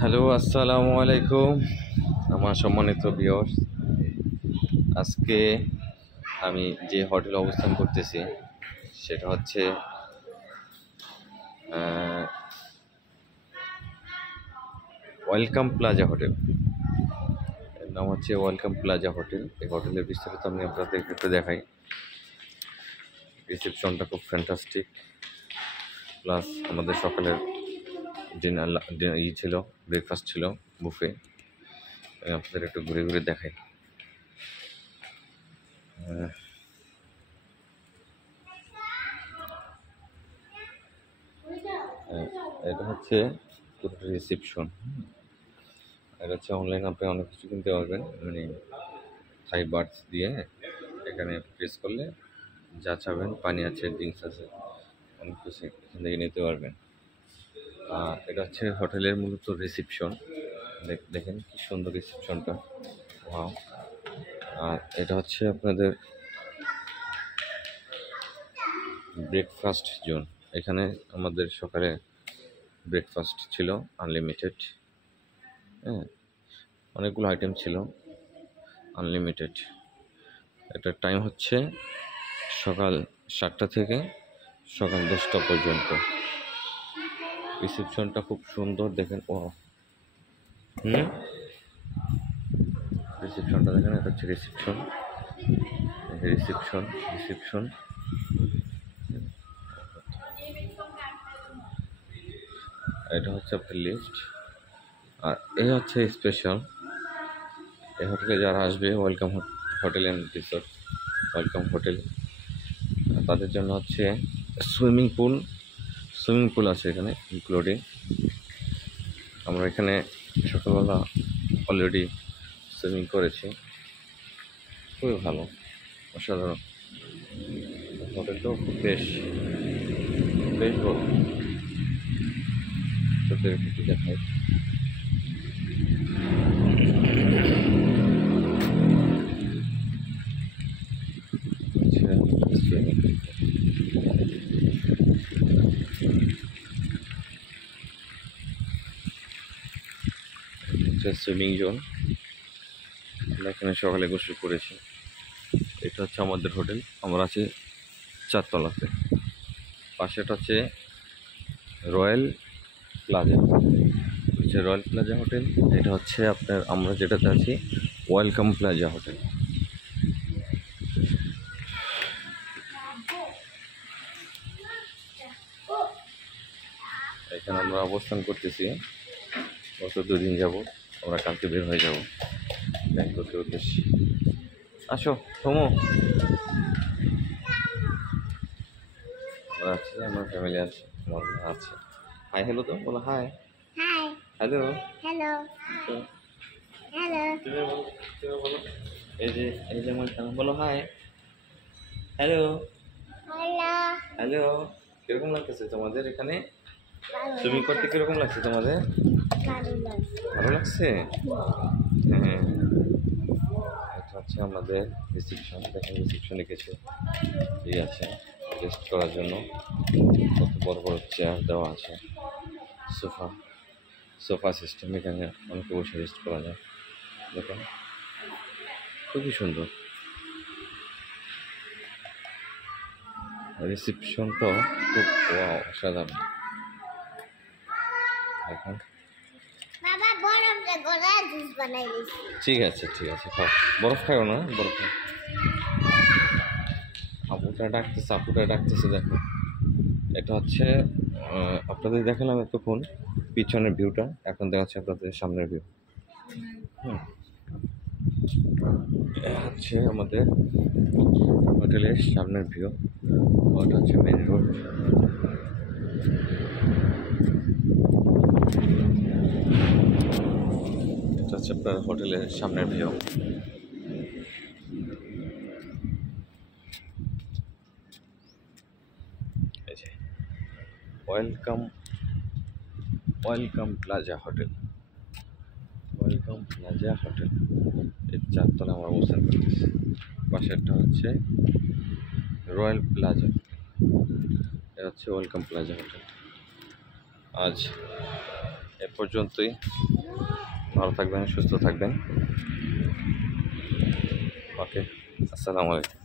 Hello, আসসালামু আলাইকুম আমার সম্মানিত ভিউয়ার্স। আজকে আমি যে হোটেলে অবস্থান করতেছি সেটা হচ্ছে ওয়েলকাম প্লাজা হোটেল। এর নাম হচ্ছে ওয়েলকাম প্লাজা হোটেল। এই হোটেলের বিস্তারিত আমি আপনাদের একটু দেখাই। রিসেপশনটা খুব ফ্যান্টাস্টিক, প্লাস আমাদের সকালের ডিনার ছিল, ব্রেকফাস্ট ছিল, বুফে। আমি আপনাদের একটু ঘুরে ঘুরে দেখাই। এটা হচ্ছে পুরোটা রিসেপশন। এটা হচ্ছে অনলাইন, আপনি অনেক কিছু কিনতে পারবেন, মানে থাই বার্ডস দিয়ে এখানে প্রেস করলে যা চাবেন, পানি আছে, ড্রিঙ্কস আছে, অনেক কিছু এখান থেকে নিতে পারবেন। এটা হচ্ছে হোটেলের মূলত রিসেপশন। দেখেন কি সুন্দর রিসেপশনটা, ওয়াও। আর এটা হচ্ছে আপনাদের ব্রেকফাস্ট জোন। এখানে আমাদের সকালে ব্রেকফাস্ট ছিল আনলিমিটেড, হ্যাঁ, অনেকগুলো আইটেম ছিল, আনলিমিটেড। এটার টাইম হচ্ছে সকাল 7টা থেকে সকাল 10টা পর্যন্ত। রিসেপশনটা খুব সুন্দর, দেখেন। ও রিসেপশনটা দেখেন, এটা হচ্ছে রিসেপশন। রিসেপশন রিসেপশন এটা হচ্ছে আপনার লিস্ট। আর এই হচ্ছে স্পেশাল। এই হোটেলে যারা আসবে, welcome hotel and resort, welcome hotel, তাদের জন্য হচ্ছে সুইমিং পুল আছে এখানে ইনক্লুডিং। আমরা এখানে সকালবেলা অলরেডি সুইমিং করেছি, খুবই ভালো, অসাধারণ। হোটেলটাও খুব বেশ বড়। তোদের একটু দেখাই। সুইমিং জোন, আমরা এখানে সকালে গোসল করেছি। এটা হচ্ছে আমাদের হোটেল, আমরা আছি 4 তলাতে। পাশেটা হচ্ছে royal plaza, royal plaza hotel. এটা হচ্ছে আপনার, আমরা যেটাতে আছি ওয়েলকাম প্লাজা হোটেল। এখানে আমরা অবস্থান করতেছি গত 2 দিন যাব। আমরা কালকে বের হয়ে যাব ব্যাংককের উদ্দেশ্যে। আসো থমো, আমরা আছি, আমার ফ্যামিলি আছে, আমার মা আছে। হাই হ্যালো তো বলো, হাই হ্যালো হ্যালো হ্যালো তুমি বলো। এই যে আমার কেমন, বলো হাই হ্যালো হ্যালো হ্যালো। কিরকম লাগতেছে তোমাদের এখানে সুইমিং করতে? কিরকম লাগছে তোমাদের? ভালো লাগছে? হ্যাঁ, এটা হচ্ছে আমাদের রিসেপশন। দেখেন রিসেপশনে কিছু আছে রেস্ট করার জন্য, কত বড় বড় চেয়ার দেওয়া আছে, সোফা সিস্টেম। এখানে অনেকে বসে রেস্ট করা যায়। দেখেন খুবই সুন্দর রিসেপশনটা, খুব ওয়াও, অসাধারণ। এখন বাবা বরফ দিয়ে গোলা জুস বানাই দিছি। ঠিক আছে খাও, বরফ খাও না, বরফ খাও। আপুটা ডাকতেছে দেখো। এটা হচ্ছে আপনাদের দেখালাম এতক্ষণ পিছনের ভিউটা, এখন দেখাচ্ছে আপনাদের সামনের ভিউ। হচ্ছে আমাদের হোটেলের সামনের ভিউ। ওটা হচ্ছে মেন রোড। এটা হচ্ছে আপনার হোটেলের সামনের ভিউ। এই যে welcome plaza hotel, welcome plaza hotel. এই 4 তলা আমরা অবস্থান করতেছি। পাশেরটা হচ্ছে রয়্যাল প্লাজা, এটা হচ্ছে ওয়েলকাম প্লাজা হোটেল। আজ পর্যন্তই। ভালো থাকবেন, সুস্থ থাকবেন। ওকে, আসসালামু আলাইকুম।